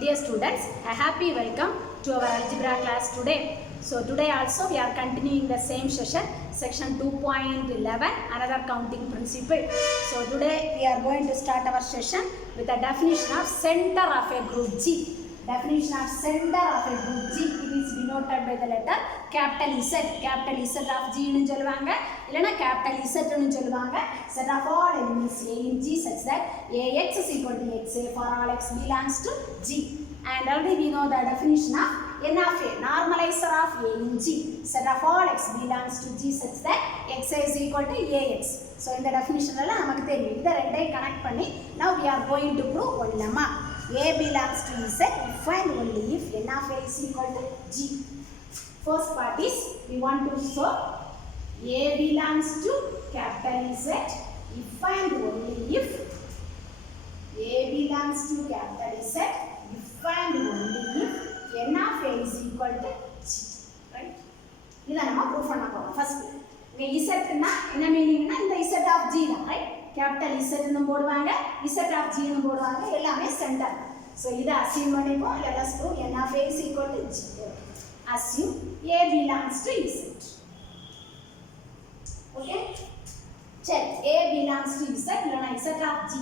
Dear students, a happy welcome to our algebra class today. So today also we are continuing the same session, section 2.11, another counting principle. So today we are going to start our session with the definition of center of a group G. Definition of center of a group G. It is denoted by the letter capital Z. Capital Z of G னு சொல்லுவாங்க இல்லனா capital Z னு சொல்லுவாங்க. Set of all elements A in G such that Ax is equal to Xa for all x belongs to G. And already we know the definition of N of A, normalizer of A in G. Set of all x belongs to G such that Xa is equal to Ax. So in the definition எல்லாம் நமக்கு தெரியும். இத ரெண்டையும் connect பண்ணி now we are going to prove one lemma. A belongs to Z if and only if N of A is equal to G. First part is we want to show A belongs to capital Z if and only if A belongs to capital Z if and only if N of A is equal to G. Right? இதை நம்ம prove பண்ண போறோம். First இங்க Z னா என்ன மீனிங்னா இந்த Z of G தான். Right? Capital Z னு போடுவாங்க Z of G னு போடுவாங்க எல்லாமே சென்டர். So இத அஸ்யூம் பண்ணிப்போம். Let us prove N of A is equal to G. Assume A belongs to Z. Okay? சரி A belongs to Z இல்லனா Z of G.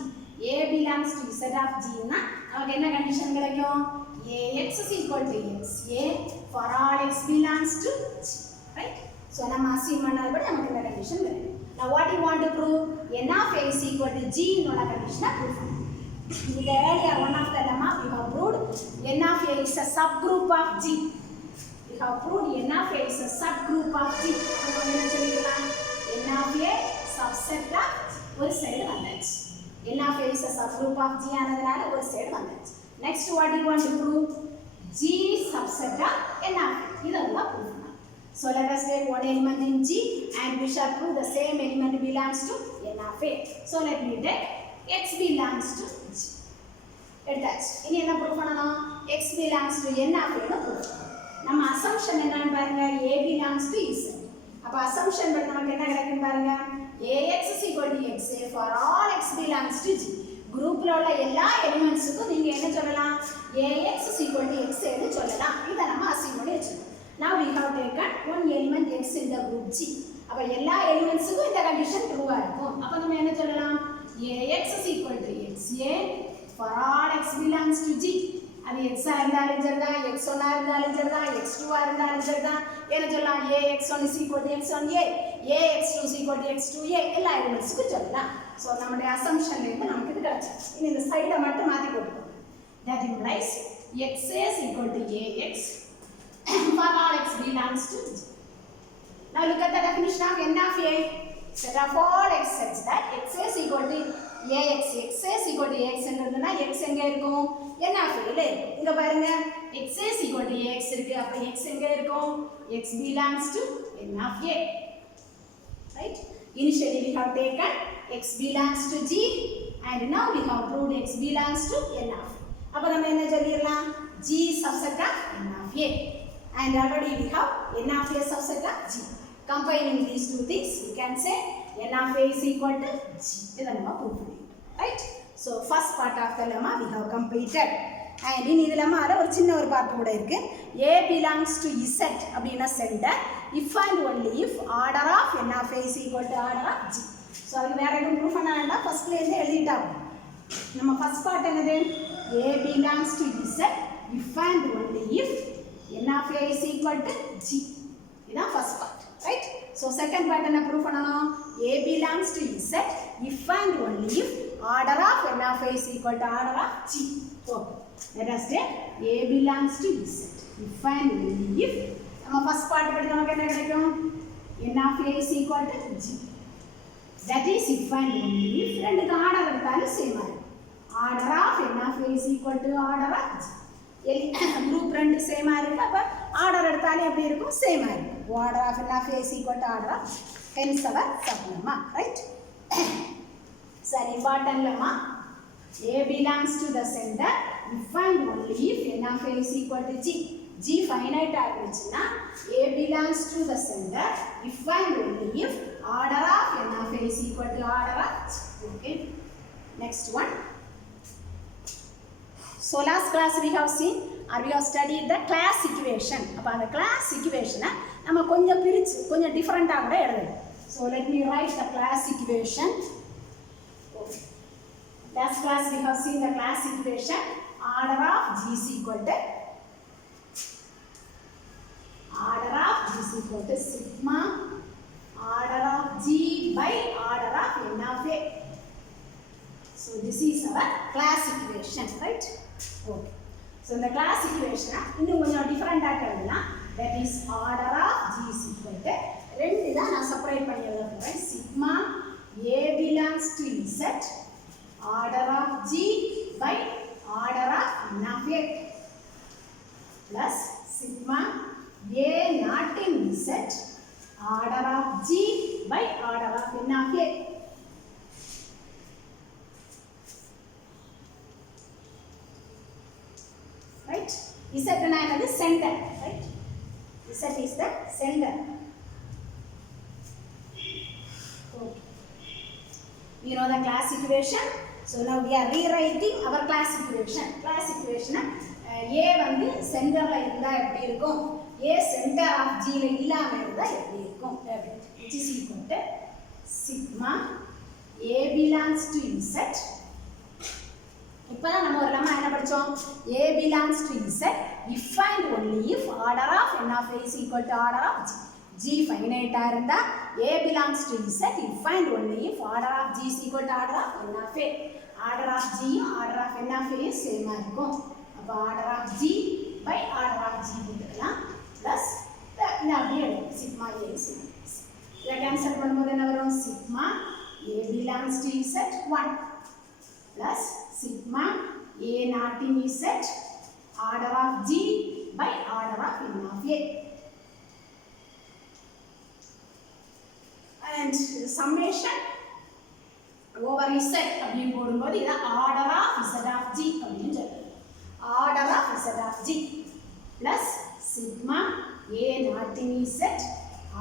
A belongs to Z of G னா நமக்கு என்ன condition கிடைக்கும்? Ax is equal to Xa for all x belongs to G. Right? So நம்ம assume பண்ணாதபடி நமக்கு இந்த condition கிடைக்கும். Now what you want to prove? N of A is equal to G னோட கண்டிஷனை prove பண்ணணும். In the earlier one of the lemma we have proved N of A is a subgroup of G. We have proved N of A is a subgroup of G. என்ன சொல்லிக்கலாம்? N of A subset of ஒரு side வந்தாச்சு. N of A is a subgroup of G ஆனதுனால ஒரு side வந்தாச்சு. Next what do you want to prove? G subset of N of A. இதெல்லாம் prove பண்ணலாம். So let us take one element in G and we shall prove the same element belongs to N of A. So let me take x belongs to G. எடுத்தாச்சு. இனி என்ன prove பண்ணணும்? x belongs to N of A னு prove பண்ணணும். நம்ம assumption என்னன்னு பாருங்க. A belongs to Z. அப்ப assumption படி நமக்கு என்ன கிடைக்கும் பாருங்க. Ax is equal to Xa for all x belongs to G. குரூப்ல உள்ள எல்லா எலிமெண்ட்ஸ்க்கும் நீங்க என்ன சொல்லலாம்? Ax is equal to Xa னு சொல்லலாம். இத நம்ம அஸ்யூம் பண்ணி வச்சிருக்கோம். Now we have taken one element x in the group G. அப்ப எல்லா எலிமெண்ட்ஸ்க்கும் இந்த கண்டிஷன் ட்ரூவா இருக்கும். அப்ப நம்ம என்ன சொல்லலாம்? Ax is equal to Xa for all x belongs to G. அது x ஆ இருந்தாலும் சரிதான், x1 ஆ இருந்தாலும் சரிதான், x2 ஆ இருந்தாலும் சரிதான். என்ன சொல்லலாம்? Ax1 is equal to x1a, Ax2 is equal to x2a எல்லா எலிமெண்ட்ஸ்க்கும் சொல்லலாம். சோ நம்மளுடைய அசம்ப்ஷன்ல இருந்து நமக்கு இது கிடைச்சிருச்சு. இனி இந்த சைட மட்டும் மாத்தி போட்டுப்போம். That implies Xa is equal to Ax for all x belongs to G. Now look at the definition of N of A. Set of all x such that x is equal to Ax. X is equal to Ax என்றதுனா x எங்க இருக்கும்? N of A ல இருக்கும். இங்க பாருங்க x is equal to Ax இருக்கு. அப்ப x எங்க இருக்கும்? X belongs to N of A. Right? Initially we have taken x belongs to G and now we have proved x belongs to N of A. அப்ப நம்ம என்ன சொல்லிரலாம்? G subset of N of A. And already we have N of A subset of G. Combining these two things, we can say N of A is equal to G. இதை நம்ம prove பண்ணிட்டோம். Right? So first part of the lemma we have completed. And in இந்த lemmaல ஒரு சின்ன ஒரு part கூட இருக்கு. A belongs to Z அப்படினா center if and only if order of N of A is equal to order of G. So அது வேற எதுவும் prove பண்ண வேண்டாம். ஃபர்ஸ்ட்ல இருந்து எழுதிட்டாங்க. நம்ம ஃபர்ஸ்ட் பார்ட் என்னது? A belongs to Z if and only if N of A is equal to G. இதான் first part. Right? So second part என்ன prove பண்ணணும்? A belongs to Z if and only if order of N of A is equal to order of G. Okay. Let us take A belongs to Z if and only if நம்ம first part படி நமக்கு என்ன கிடைக்கும்? N of A is equal to G. That is if and only if ரெண்டுக்கு order எடுத்தாலும் same ஆகும். Order of N of A is equal to order of G. Group ரெண்டு சேமா இருக்கு. அப்ப ஆர்டர் எடுத்தாலே எப்படி இருக்கும்? சேமா இருக்கும். Order of N of A is equal to order of hence our sublemma. Right? சரி important lemma. A belongs to the center if and only if N of A is equal to G. G finite ஆகிடுச்சுன்னா A belongs to the center if and only if order of N of A is equal to order of G. Okay. Next one. So last class we have seen or we have studied the class equation. அப்ப அந்த class equation நம்ம கொஞ்சம் பிரிச்சு கொஞ்சம் டிஃபரண்டா கூட எழுதலாம். So let me write the class equation. Last class we have seen the class equation. Order of G is equal to sigma order of G by order of n of a. So this is our class equation, right? Okay. So the class equation இன்னும் கொஞ்சம் டிஃபரண்டா எழுதலாம். That is order of G is equal to ரெண்டு தான் நான் separate பண்ணி எழுத போறேன். Sigma A belongs to Z order of G by order of n of a plus sigma A not in Z order of G by order of n of a. Right? Z is the center, right? Z is the center. Okay. You know the class equation. So now we are rewriting our class equation. Class equation A வந்து சென்டர்ல இருந்தா எப்படி இருக்கும்? A center of G ல இல்லாம இருந்தா எப்படி இருக்கும்? Which is equal to sigma A belongs to Z. இப்பதான் நம்ம ஒரு லெமா என்ன படிச்சோம்? A belongs to Z if and only if order of n of a is equal to order of G. G finite ஆ இருந்தா A belongs to Z if and only if order of G is equal to order of n of a. Order of G யும் order of n of a same ஆ இருக்கும். அப்ப order of G by order of G போட்டுக்கலாம் plus இந்த அப்படியே sigma A is இதை cancel பண்ணும்போது என்ன வரும்? Sigma A belongs to Z 1 plus sigma A not in Z order of G by order of n of a. And summation over Z அப்படின்னு போடும்போது இத order of Z of G அப்படின்னு சொல்றோம். Order of Z of G plus sigma A not in Z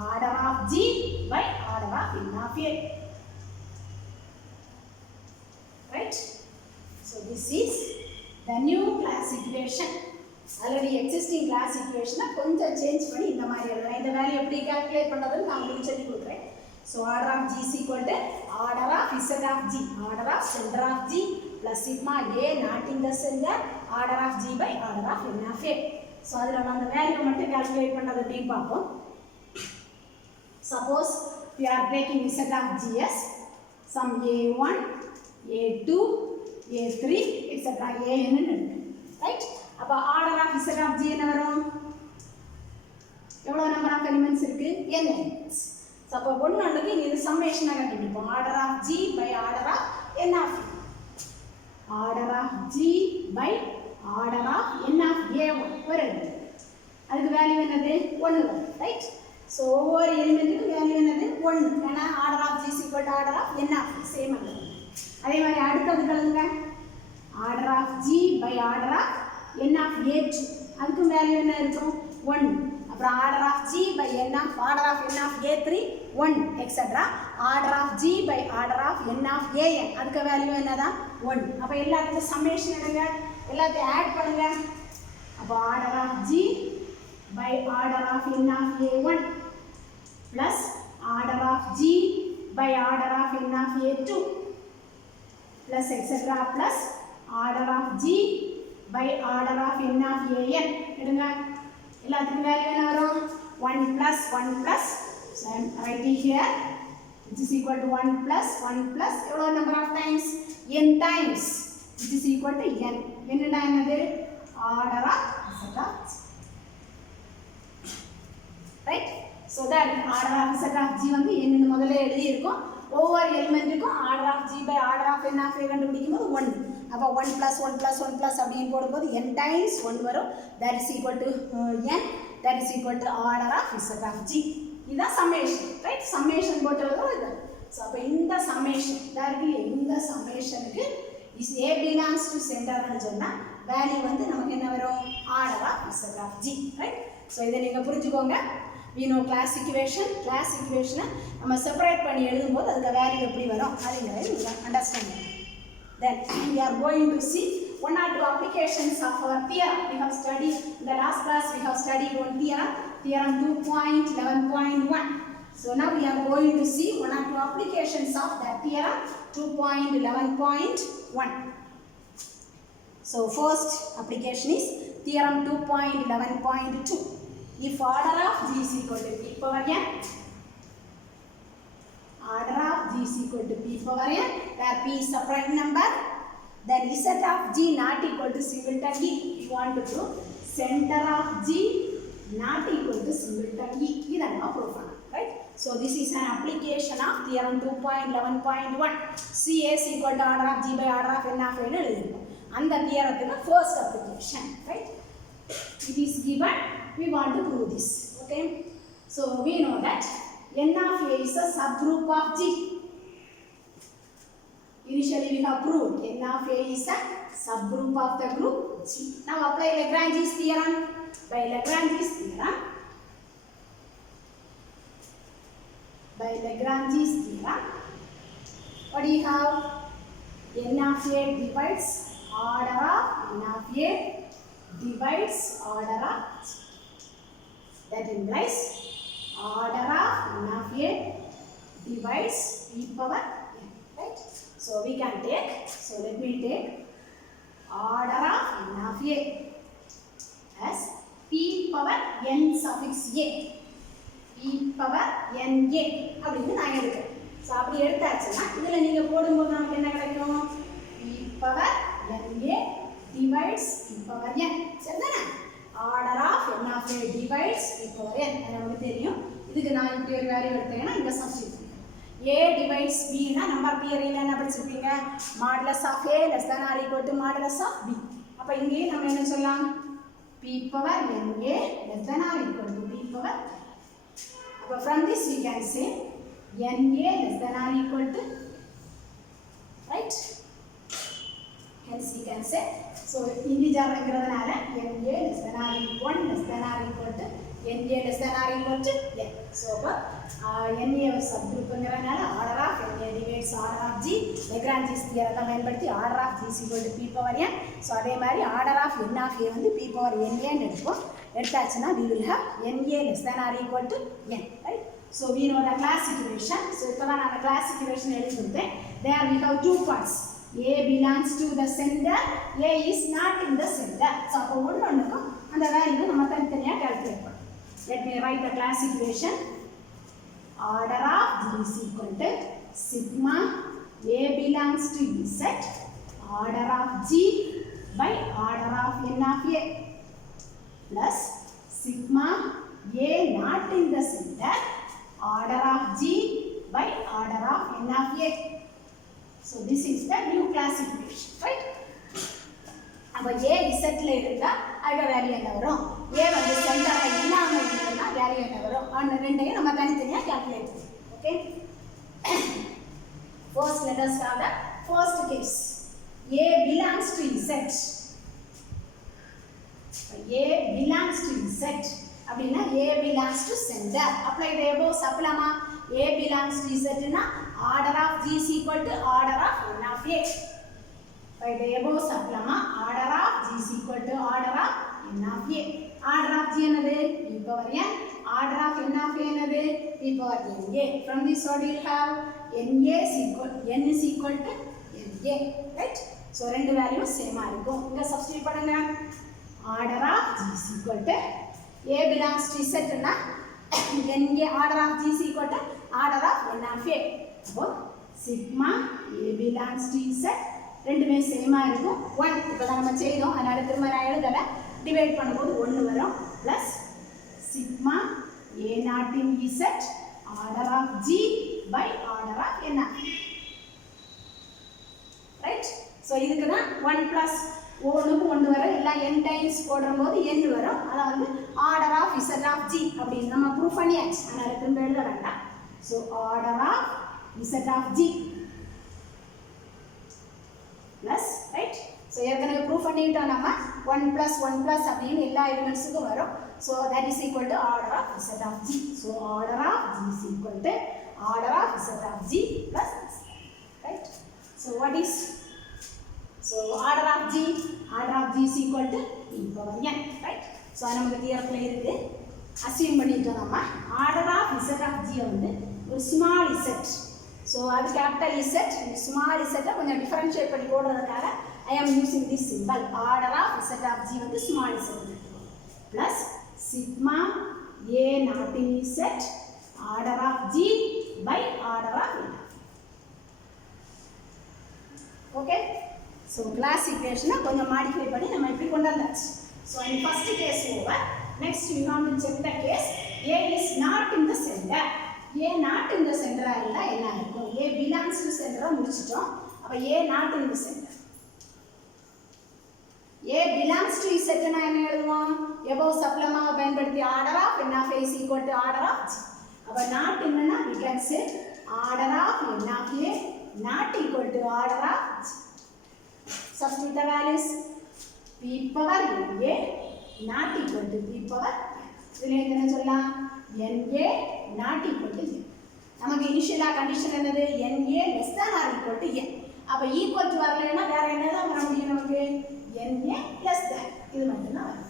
order of G by order of n of a. Right? So this is the new class equation. Already existing class equation கொஞ்சம் change பண்ணி இந்த மாதிரி எழுதலாம். இந்த value எப்படி calculate பண்றதுன்னு நான் உங்களுக்கு சொல்லி கொடுக்கிறேன். So order of G is equal to order of Z of G, order of center of G plus sigma A not in the center order of G by order of n of a. So அதுல நம்ம அந்த value மட்டும் calculate பண்றது எப்படி பார்ப்போம். Suppose we are taking Z of G as some A1, A2, A3 etc. AN ன்னு right? அப்ப order of Z of G என்ன வரும்? எவ்வளவு நம்பர் ஆஃப் எலிமெண்ட்ஸ் இருக்கு? n elements. So அப்ப ஒண்ணுக்கு இங்க இது சம்மேஷனா கண்டுபிடிப்போம். order of G by order of n of a. order of G by order of n of a1 வருது. அதுக்கு வேல்யூ என்னது? 1 வரும். ரைட்? சோ ஒவ்வொரு எலிமெண்ட்டுக்கும் வேல்யூ என்னது? 1. ஏனா order of G is equal to order of n of a same ஆகும். அதே மாதிரி அடுத்தது கழுதுங்க. order of G by order of n of a2 அதுக்கு வேல்யூ என்ன இருக்கும்? 1. அப்புறம் order of G by n of order of n of a3 1 etc. order of G by order of n of an அதுக்கு value என்னதான்? 1. அப்ப எல்லாத்துக்கும் summation எடுங்க, எல்லாத்தையும் ஆட் பண்ணுங்க. அப்ப order of G by order of n of a1 plus order of G by order of n of a2 plus etc. plus order of G by order of n of an எடுங்க. எல்லாத்துக்கும் value என்ன வரும்? 1 plus 1 plus so I am writing here which is equal to 1 plus 1 plus எவ்வளவு number of times? n times which is equal to n. என்னடா என்னது? order of Z of G. Right? So that order of Z of G வந்து n ன்னு முதல்ல எழுதி இருக்கும். ஒவ்வொரு எலிமெண்ட்டுக்கும் order of G by order of n of a கண்டுபிடிக்கும்போது 1. அப்ப 1 plus 1 plus 1 plus அப்படினு போடும்போது n times 1 வரும். That is equal to n. That is equal to order of Z of G. இதான் summation. Right? Summation போட்டுறதும் இது. So அப்ப இந்த summation directly இந்த summationக்கு is A belongs to center ன்னு சொன்னா வேல்யூ வந்து நமக்கு என்ன வரும்? order of Z of G. Right? So இதை நீங்க புரிஞ்சுக்கோங்க. we know class equation நம்ம செப்பரேட் பண்ணி எழுதும்போது அதுக்கு வேல்யூ எப்படி வரும் அப்படிங்கறதை நீங்க அண்டர்ஸ்டாண்ட் பண்ணுங்க. Then we are going to see one or two applications applications of our theorem. We have studied in the last class. We have studied one theorem, theorem 2.11.1. So now we are going to see one or two applications of that theorem 2.11.1. So first application is theorem 2.11.2. If order of g is equal to p power n, order of g is equal to p power n, where p is a prime number, then z of g not equal to singleton e. We want to prove center of g not equal to singleton e. This is proof, right? So this is an application of theorem 2.11.1. C is equal to order of g by order of n of n. And the theorem is the first application, right? It is given. We want to prove this. Okay. So we know that n of a is a subgroup of g. Initially we have proved n of a is a subgroup of the group G. Now apply Lagrange's theorem. By Lagrange's theorem, what do you have? N of a divides order of n of a divides order of G. That implies order of n of a divides p power n, right? So we can take, so let me take order of n of a as p power n suffix a, p power n a அப்படினு நான் எடுக்கிறேன். So அப்படி எடுத்தாச்சுன்னா இதில் நீங்கள் போடும்போது நமக்கு என்ன கிடைக்கும்? p power n a divides p power n. சரிதானே? order of n of a divides p power n. அது நமக்கு தெரியும். இதுக்கு நான் இப்படி ஒரு வேல்யூ எடுத்தேன்னா இங்கே சப்ஸ்டிட்யூட் பண்ணுறேன். a divides b னா நம்பர் தியரியில் என்ன படிச்சிருப்பீங்க? Modulus of a less than or equal to modulus of b. அப்போ இங்கேயும் நம்ம என்ன சொல்லலாம்? p power n a less than or equal to p power. So from this we can say n a less than or equal to, right? Hence we can say, so integer என்கிறதுனால n a less than or equal to n a less than or equal to n. So n a ஒரு சப்குரூப்ங்கிறதுனால order of n a divides order of g. Lagrange's theorem பயன்படுத்தி order of g is equal to p power n. So அதே மாதிரி order of n of a வந்து p power n a ன்னு எடுப்போம். எடுத்தாச்சுன்னா we will have n a less than or equal to n, right? So we know the class equation. So இப்போதான் நான் class equation எழுதி கொடுத்தேன். There we have two parts. A belongs to the center, A is not in the center. So அப்போ ஒன்றுக்கும் அந்த value நம்ம தனித்தனியாக calculate பண்ணணும். Let me write the class equation. Order of g is equal to sigma A belongs to Z, order of g by order of n of a, plus sigma A not in the center, order of g by order of n of a. So this is the new classification, right? அப்போ a z ல இருந்தா அதோட value என்ன வரும்? a வந்து சென்டர்ல இல்லாம இருந்தா வேல்யூ என்ன வரும்? அந்த ரெண்டையும் நம்ம தனித்தனியா கால்குலேட் பண்ணணும். Okay? First let us have the first case. A belongs to Z. A belongs to Z. அப்படின்னா A belongs to center. Apply the above supplement. A belongs to Z னா order of G is equal to order of n of A. By the above supplement, order of G is equal to order of n of A. Order of G என்னது? P power n. Order of n of A என்னது? P power n a. From this what you will have? n is equal to n a. Right? So ரெண்டு value சேமா இருக்கும். இங்க substitute பண்ணுங்க. Order of G is equal to A belongs to Z னா n a order of G is equal to order of n of A. அப்போ sigma A belongs to Z ரெண்டுமே சேமா இருக்கும். 1 இப்போ நம்ம செய்தோம். அதனால திரும்ப நான் எழுதல. டிவைட் பண்ணும்போது 1 வரும். plus sigma A not in Z order of G by order of n. Right? So இதுக்கு தான் 1 plus ஒன்றுக்கு 1 வரும். எல்லாம் n டைம்ஸ் போடும்போது n வரும். அதை வந்து order of Z of G அப்படின்னு நம்ம ப்ரூஃப் பண்ணியாச்சு. அதனால திரும்ப எழுத வேண்டாம். So order of Z of G plus, right? So ஏற்கனவே ப்ரூஃப் பண்ணிட்டோம் நம்ம 1 plus 1 plus அப்படின்னு எல்லா எலிமெண்ட்ஸுக்கும் வரும். So that is equal to order of Z of G. So order of G is equal to order of Z of G plus Z, right? So what is, So order of g is equal to e power n, right? So நமக்கு தியரத்துல இருக்கு assume பண்ணிட்டோம் நம்ம order of z of g வந்து ஒரு small z. So அது capital Z, small z கொஞ்சம் differentiate பண்ணி போடுறதுக்காக I am using this symbol. Order of z of g வந்து small z plus sigma a naught in z order of g by order of n. Okay? So class equation கொஞ்சம் modify பண்ணி நம்ம இப்படி கொண்டு வந்தாச்சு. So in first case over, next we have to check the case a is not in the center. a not in the center இருந்தா என்ன இருக்கும்? a belongs to center முடிச்சிட்டோம். அப்ப a not in the center. a belongs to z னா என்ன எழுதுவோம்? above சப்ளமாக பயன்படுத்தி order of n of a is equal to order of g. அப்ப not என்னன்னா we can say order of n of a not equal to order of g. Substitute the values p power a not equal to p power n. இதுல என்ன சொல்லலாம்? na not equal to n. நமக்கு இனிஷியலா condition என்னது? na less than or equal to n. அப்ப equal to வரலனா வேற என்னதான் வர முடியும் நமக்கு? na less than. இது மட்டும் தான் வரும்.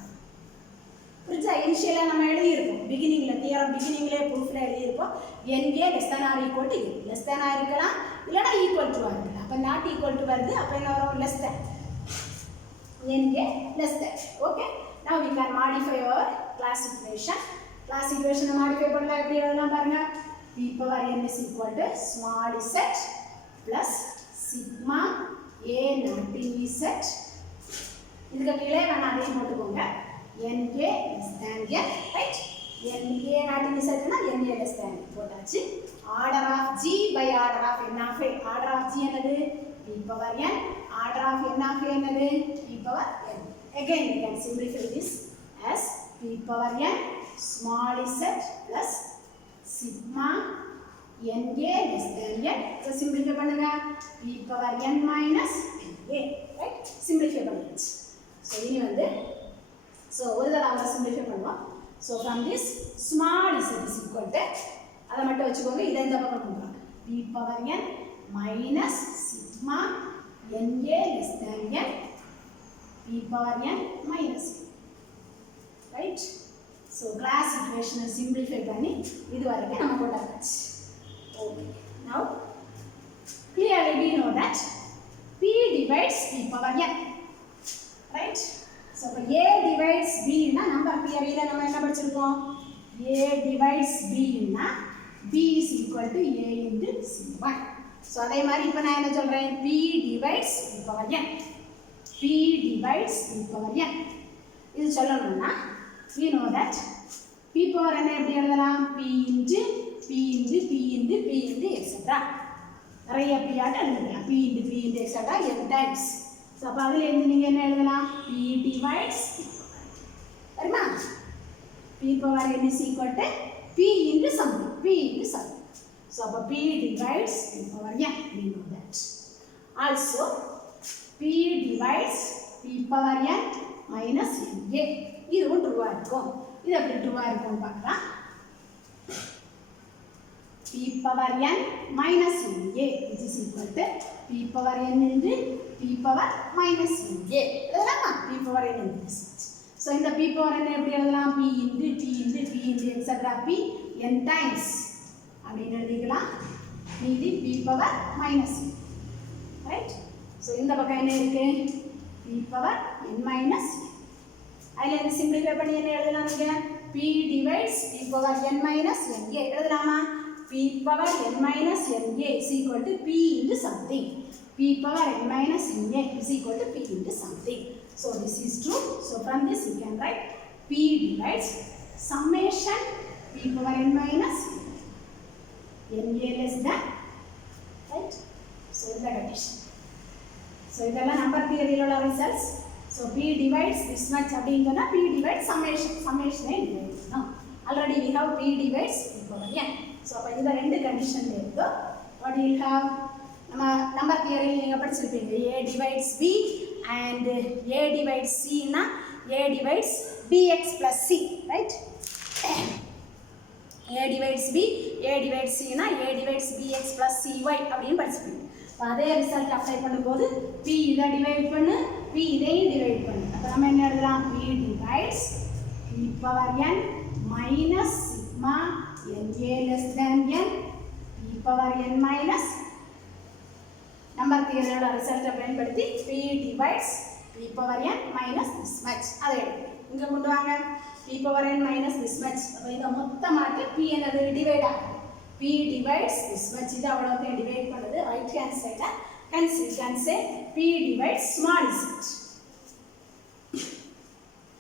புரிஞ்சா? இனிஷியலா நம்ம எழுதி இருக்கோம். பிகினிங்ல தியரம் பிகினிங்ல ப்ரூஃப்ல எழுதி இருக்கோம். na less than or equal to n. less than ஆ இருக்கலாம் இல்லனா ஈக்குவல் டு இருக்கலாம். அப்ப not equal to வருது. அப்ப என்ன வரும்? less than. na less than. Okay? Now we can modify our class equation. Class equation modify பண்ணலாம் எப்படி எழுதலாம் பாருங்க. p power n is equal to small z plus sigma a naught in z. இதுக்கு கீழே நான் அதையும் போட்டுக்கோங்க. na less than n, right? na naught in z னா na less than n போட்டாச்சு. order of g by order of n of a. order of g என்னது? p power n. order of n of a என்னது? p power n. Again we can simplify this as p power n small z plus sigma na less than n. So simplify பண்ணுங்க. p power n minus na, right? simplify பண்ணியாச்சு. So இனி வந்து so ஒரு தடவை simplify பண்ணுவோம். So from this small z is equal to அதை மட்டும் வச்சுக்கோங்க. இதை இந்த பக்கம் கொண்டு வாங்க. p power n minus sigma na less than n p power n minus n, right? So class equation simplify பண்ணி இது வரைக்கும் நம்ம போட்டாச்சு. Okay, now clearly we know that p divides p power n, right? So a divides b னா number p ல நம்ம என்ன படிச்சிருக்கோம்? a divides b னா b is equal to a into c1. So அதே மாதிரி இப்போ நான் என்ன சொல்றேன்? p divides p power n. p divides p power n. இது சொல்லணும்னா we know that p power n எப்படி எழுதலாம்? p into p into p into p into etc. நிறைய p ஆட்ட எழுதலாம். p into p into etc. n times. So அப்ப அதில இருந்து நீங்க என்ன எழுதலாம்? p divides சரிமா? p power n is equal to p into something. p into something. So அப்ப p divides p power n. We know that. Also p divides p power n minus na. இதுவும் ட்ரூவா இருக்கும். இது எப்படி ட்ரூவா இருக்கும்னு பார்க்கலாம். p power n minus na which is equal to p power n into p power minus na. எழுதலாமா? p power n into this much. So இந்த p power n எப்படி எழுதலாம்? p into t into p into etc. p n times அப்படின்னு எழுதிக்கலாம். மீதி p power minus n, right? So இந்த பக்கம் என்ன இருக்கு? p power n minus n. அதில் இருந்து சிம்பிளிஃபை பண்ணி என்ன எழுதலாம் நீங்க? p divides p power n minus na எழுதலாமா? p power n minus na is equal to p into something. p power n minus na is equal to p into something. So this is true. So from this we can write p divides summation p power n minus na less than, right? So in the condition. So இதெல்லாம் number தியரியில உள்ள results. So p divides this much அப்படிங்கனா p divides summation summation எழுதணும். Already we have p divides p power n. So அப்ப இந்த ரெண்டு கண்டிஷன்ல இருக்கு. What we have நம்ம number தியரியில நீங்க படிச்சிருப்பீங்க. a divides b and a divides c னா a divides bx plus c, right? a divides b, a divides c னா a divides bx plus cy அப்படினு படிச்சிருப்பீங்க. அதே ரிசல்ட் அப்ளை பண்ணும்போது p இதை டிவைட் பண்ணு p இதையும் டிவைட் பண்ணு. அப்போ நம்ம என்ன எழுதலாம்? p divides p power n minus sigma na less than n p power n minus number தியரியோட ரிசல்ட்டை பயன்படுத்தி p divides p power n minus this much. அதை இங்கே கொண்டு வாங்க. p power n minus this much. அப்போ இதை மொத்தமாட்டு p என்னது டிவைட் ஆகும். p divides this much. இது அவ்வளோத்தையும் டிவைட் பண்ணுது. ரைட் ஹேண்ட் சைடில் can say p divides small z.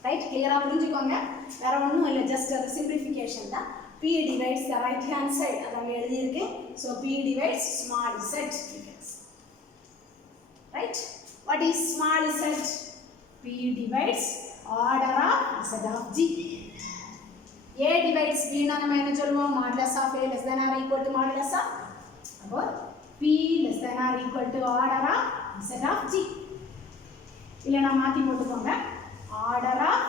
Right, கிளியராக புரிஞ்சுக்கோங்க. வேற ஒன்றும் இல்லை, ஜஸ்ட் அது சிம்பிளிஃபிகேஷன் தான். p divides the right hand side. அது அங்கே எழுதியிருக்கு. So p divides small z. Right? What is small z? p divides order of z of g. a divides b னா நம்ம என்ன சொல்லுவோம்? modulus of a less than or equal to modulus of. அப்போ p less than or equal to order of z of g. இல்லைனா மாற்றி போட்டுக்கோங்க. order of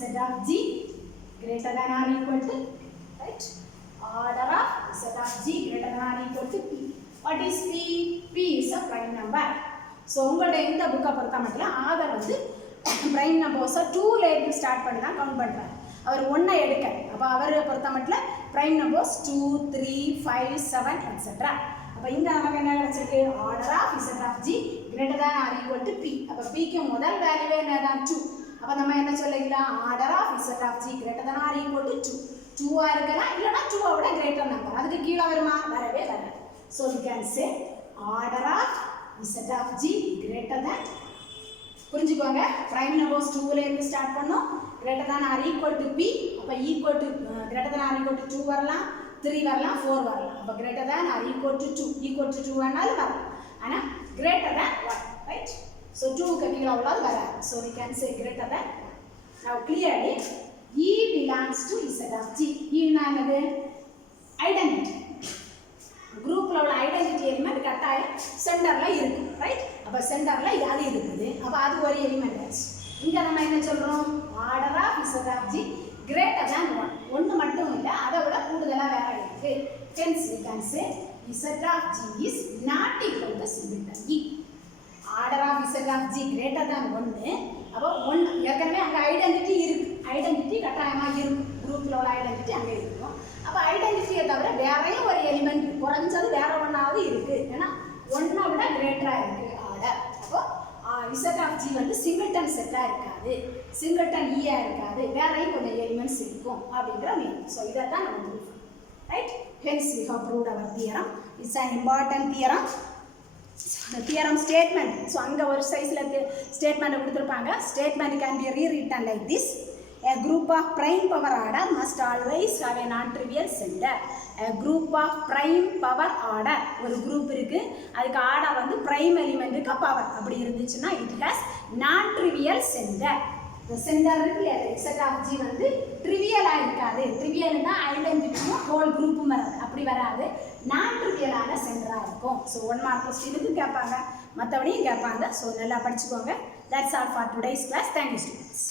z of g greater than or equal to, right? order of z of g greater than or equal to p. What is p? p is a prime number. So உங்கள்கிட்ட இந்த புக்கை பொறுத்த மட்டும் author வந்து prime நம்பர்ஸை 2ல இருந்து start பண்ணி தான் கவுண்ட் பண்ணுறாரு. அவர் 1 எடுக்க. அப்போ அவரை பொறுத்த மட்டும் ப்ரைம் நம்பர்ஸ் 2, 3, 5, 7 எக்ஸெட்ரா. அப்போ இங்கே நமக்கு என்ன கிடைச்சிருக்கு? Order of Z of G greater than or equal to P. அப்போ பிக்கு முதல் வேல்யூவே என்ன தான்? 2. அப்போ நம்ம என்ன சொல்லிக்கலாம்? Order of Z of G greater than or equal to 2. 2ஆக இருக்கலாம், இல்லைனா 2 விட கிரேட்டர் நம்பர். அதுக்கு கீழே வருமா? வரவே வராது. So we can say order of z of g greater than, புரிஞ்சுக்கோங்க, prime numbers 2ல இருந்து ஸ்டார்ட் பண்ணோம், greater than or equal to p. அப்ப equal to greater than or equal to 2 வரலாம், 3 வரலாம், 4 வரலாம். அப்ப greater than or equal to 2, equal to 2 வேணாலும் வரலாம். ஆனா greater than 1, right? So 2 க்கு கீழ உள்ளது வராது. So we can say greater than 1. Now clearly e belongs to z of g. e னா என்னது? ஐடென்டிட்டி. குரூப்ல உள்ள ஐடென்டிட்டி எலிமெண்ட் கட்டாயம் சென்டர்ல இருக்கும், ரைட்? அப்ப சென்டர்ல அது இருக்குது. அப்ப அது ஒரு எலிமெண்ட் ஆச்சு. இங்க நம்ம என்ன சொல்றோம்? Order of z of g greater than 1. ஒன்னு மட்டும் இல்ல, அதை விட கூடுதலா வேற இருக்கு. Hence we can say z of g is not equal to singleton e. Order of z of g greater than 1. அப்ப 1 ஏற்கனவே அங்க ஐடென்டிட்டி இருக்கு. ஐடென்டிட்டி கட்டாயமா இருக்கும். குரூப்ல உள்ள ஐடென்டிட்டி அங்க இருக்கும். அப்போ ஐடென்டிட்டியை தவிர வேறையும் ஒரு எலிமெண்ட் குறைஞ்சது வேற ஒன்றாவது இருக்கு. ஏன்னா 1 விட கிரேட்டராக இருக்கு ஆர்டர். அப்போ இசட் ஆஃப் ஜி வந்து சிங்கிள்டன் செட்டாக இருக்காது, சிங்கிள்டன் ஈயாக இருக்காது, வேறையும் கொஞ்சம் எலிமெண்ட்ஸ் இருக்கும் அப்படிங்கிற மீனிங். ஸோ இதை தான் நம்ம ப்ரூவ் பண்ணோம், right? Hence we have proved our theorem. It's an important theorem. Theorem statement. So அங்கே ஒரு சைஸில் ஸ்டேட்மெண்ட்டை கொடுத்துருப்பாங்க. Statement can be rewritten like this. A group of prime power order must always have a non-trivial center. A group of prime power order, ஒரு group இருக்கு, அதுக்கு order வந்து prime எலிமெண்ட்டுக்கு power அப்படி இருந்துச்சுன்னா it has non-trivial center. இந்த centre இருக்கு இல்லையா, z of g வந்து ட்ரிவியலாக இருக்காது. ட்ரிவியல்னா ஐடென்டிட்டியும் ஹோல் குரூப்பும் வராது, அப்படி வராது. நான் ட்ரிவியலான சென்டராக இருக்கும். ஸோ 1 மார்க் கொஸ்டினுக்கு கேட்பாங்க, மற்றபடியும் கேட்பாங்க. ஸோ நல்லா படிச்சுக்கோங்க. That's all for today's class. Thank you students.